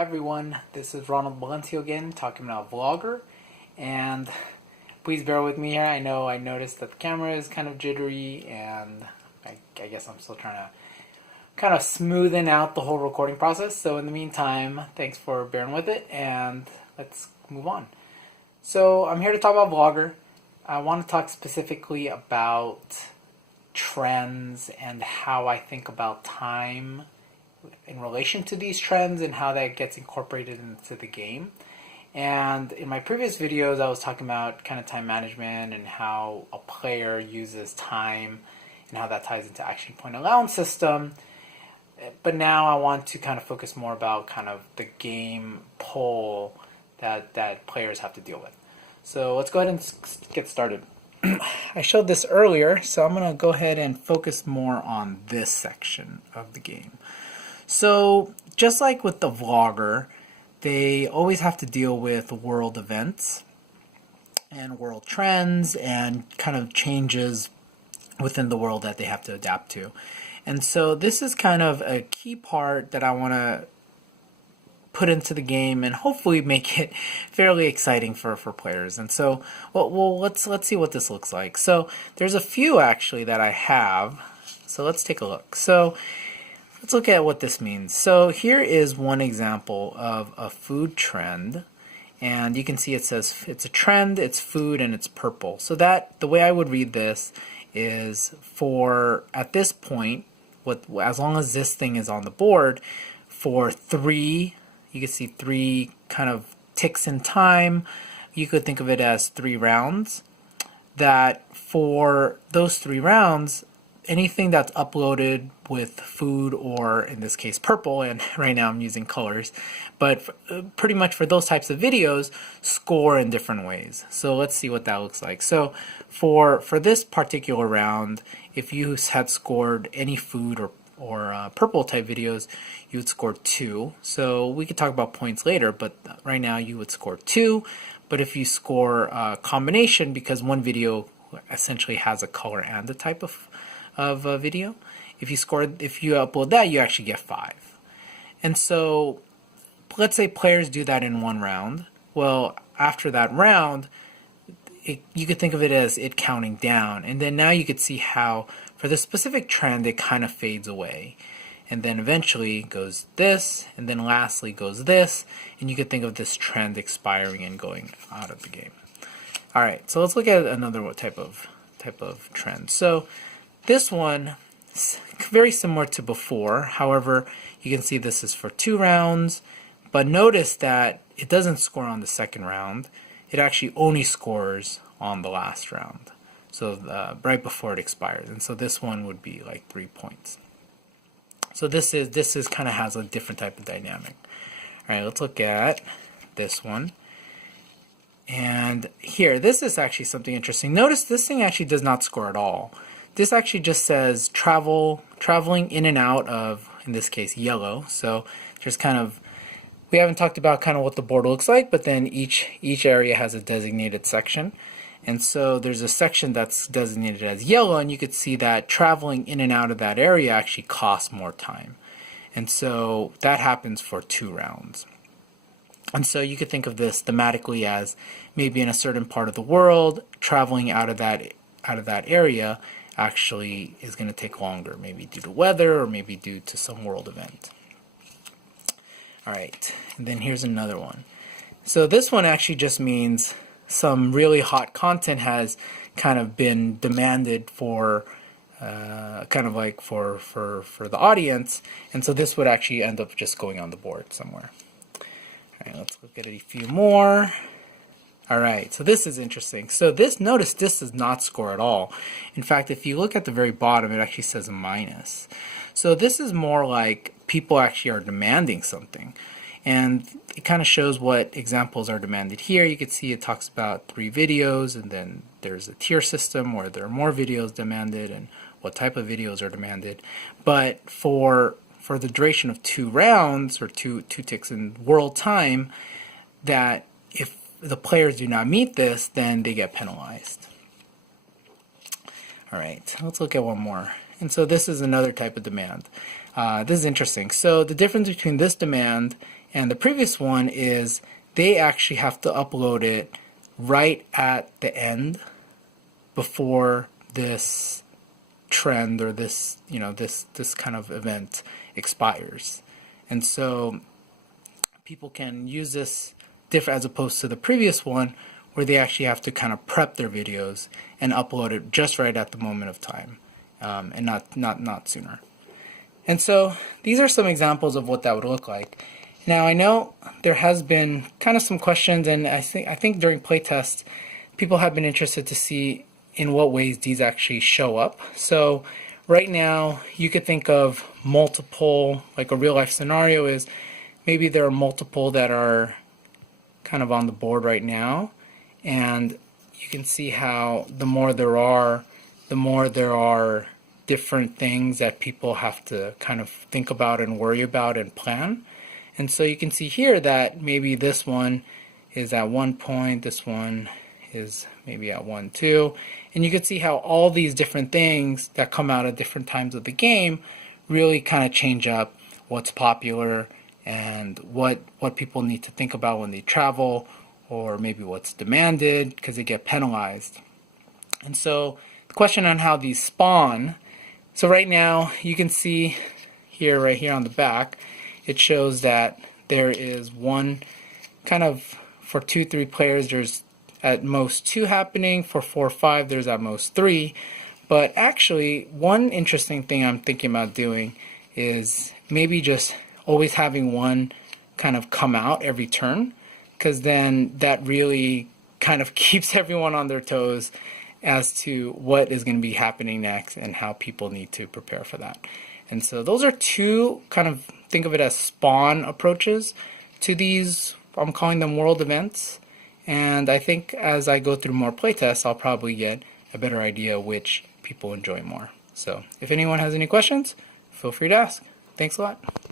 Hi everyone, this is Ronald Valencio again, talking about Vlogger, and please bear with me here. I know I noticed that the camera is kind of jittery, and I guess I'm still trying to kind of smoothen out the whole recording process. So in the meantime, thanks for bearing with it, and let's move on. So I'm here to talk about Vlogger. I want to talk specifically about trends and how I think about time in relation to these trends and how that gets incorporated into the game. And in my previous videos, I was talking about kind of time management and how a player uses time and how that ties into action point allowance system. But now I want to kind of focus more about kind of the game pull that players have to deal with. So let's go ahead and get started. I showed this earlier, so I'm going to go ahead and focus more on this section of the game. So just like with the Vlogger, they always have to deal with world events and world trends and kind of changes within the world that they have to adapt to. And so this is kind of a key part that I want to put into the game and hopefully make it fairly exciting for players. And so, well, let's see what this looks like. So there's a few actually that I have. So let's take a look. So let's look at what this means. So here is one example of a food trend, and you can see it says it's a trend, it's food, and it's purple. So that the way I would read this is for at this point, as long as this thing is on the board, for 3, you can see 3 kind of ticks in time. You could think of it as 3 rounds. That for those 3 rounds, anything that's uploaded with food, or in this case purple, and right now I'm using colors, but pretty much for those types of videos, score in different ways. So let's see what that looks like. So for this particular round, if you had scored any food or purple type videos, you would score 2. So we could talk about points later, but right now you would score 2. But if you score a combination, because one video essentially has a color and a type of video, if you upload that, you actually get 5. And so let's say players do that in one round. Well, after that round, you could think of it as it counting down, and then now you could see how for the specific trend it kind of fades away, and then eventually goes this, and then lastly goes this, and you could think of this trend expiring and going out of the game. All right, so let's look at another type of trend. So this one is very similar to before. However, you can see this is for 2 rounds, but notice that it doesn't score on the second round. It actually only scores on the last round, so right before it expires. And so this one would be like 3 points. So this is kind of has a different type of dynamic. All right, let's look at this one. And here, this is actually something interesting. Notice this thing actually does not score at all. This actually just says traveling in and out of, in this case, yellow. So there's kind of, we haven't talked about kind of what the board looks like, but then each area has a designated section. And so there's a section that's designated as yellow, and you could see that traveling in and out of that area actually costs more time. And so that happens for 2 rounds. And so you could think of this thematically as maybe in a certain part of the world, traveling out of that area actually is going to take longer, maybe due to weather or maybe due to some world event. All right, and then here's another one. So this one actually just means some really hot content has kind of been demanded for kind of like for the audience, and so this would actually end up just going on the board somewhere. All right, let's look at a few more. All right, so this is interesting. So notice this does not score at all. In fact, if you look at the very bottom, it actually says a minus. So this is more like people actually are demanding something. And it kind of shows what examples are demanded here. You can see it talks about 3 videos, and then there's a tier system where there are more videos demanded and what type of videos are demanded. But for the duration of 2 rounds, or two ticks in world time, that if the players do not meet this, then they get penalized. All right, let's look at one more. And so this is another type of demand. This is interesting. So the difference between this demand And the previous one is they actually have to upload it right at the end before this trend or this, this kind of event expires. And so people can use this different as opposed to the previous one where they actually have to kind of prep their videos and upload it just right at the moment of time, and not sooner. And so these are some examples of what that would look like. Now I know there has been kind of some questions, and I think during playtest people have been interested to see in what ways these actually show up. So right now you could think of multiple, like a real life scenario is maybe there are multiple that are kind of on the board right now, and you can see how the more there are different things that people have to kind of think about and worry about and plan. And so you can see here that maybe this one is at one point, this one is maybe at 1, 2, and you can see how all these different things that come out at different times of the game really kind of change up what's popular and what people need to think about when they travel, or maybe what's demanded because they get penalized. And so the question on how these spawn, so right now you can see here, right here on the back, it shows that there is one kind of, for 2, 3 players there's at most 2 happening, for 4, 5 there's at most 3. But actually one interesting thing I'm thinking about doing is maybe just always having one kind of come out every turn, because then that really kind of keeps everyone on their toes as to what is going to be happening next and how people need to prepare for that. And so those are 2, kind of think of it as spawn approaches to these, I'm calling them world events. And I think as I go through more playtests, I'll probably get a better idea which people enjoy more. So if anyone has any questions, feel free to ask. Thanks a lot.